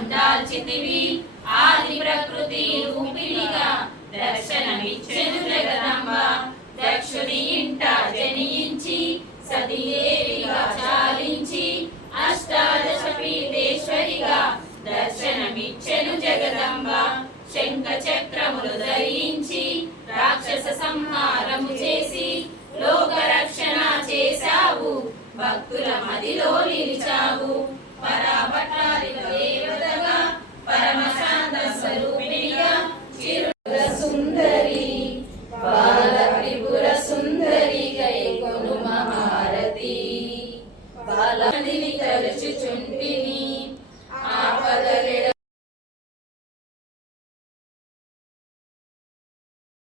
రూపం దాల్చితివి ఆది ప్రకృతి రూపిణిగా దర్శనమిచ్చెను జగదంబ దక్షుని ఇంట జనించి సతీదేవిగా చాలించి అష్టాదశ పీఠేశ్వరిగా దర్శనమిచ్చెను జగదంబ శంఖ చక్రములు ధరించి రాక్షస సంహారము చేసి లోక రక్షణ చేశావు భక్తుల మదిలో నిలిచావు